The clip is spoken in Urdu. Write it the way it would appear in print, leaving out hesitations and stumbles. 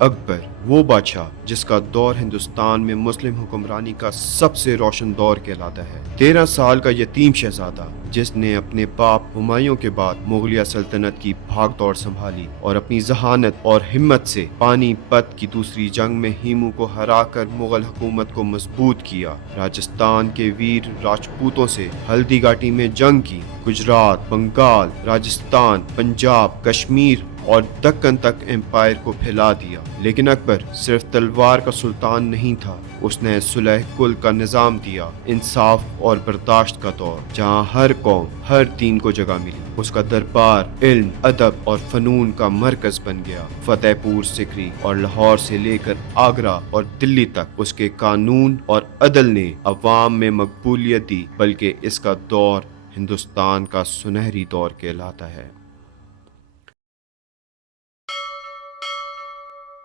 اکبر وہ بادشاہ جس کا دور ہندوستان میں مسلم حکمرانی کا سب سے روشن دور کہلاتا ہے۔ 13 سال کا یتیم شہزادہ جس نے اپنے باپ ہمایوں کے بعد مغلیہ سلطنت کی بھاگ دوڑ سنبھالی اور اپنی ذہانت اور ہمت سے پانی پت کی دوسری جنگ میں ہیمو کو ہرا کر مغل حکومت کو مضبوط کیا، راجستھان کے ویر راجپوتوں سے ہلدی گھاٹی میں جنگ کی، گجرات، بنگال، راجستھان، پنجاب، کشمیر اور دکن تک امپائر کو پھیلا دیا۔ لیکن اکبر صرف تلوار کا سلطان نہیں تھا، اس نے صلح کل کا نظام دیا، انصاف اور برداشت کا دور جہاں ہر قوم ہر دین کو جگہ ملی۔ اس کا دربار علم، ادب اور فنون کا مرکز بن گیا۔ فتح پور سکری اور لاہور سے لے کر آگرہ اور دلی تک اس کے قانون اور عدل نے عوام میں مقبولیت دی، بلکہ اس کا دور ہندوستان کا سنہری دور کہلاتا ہے۔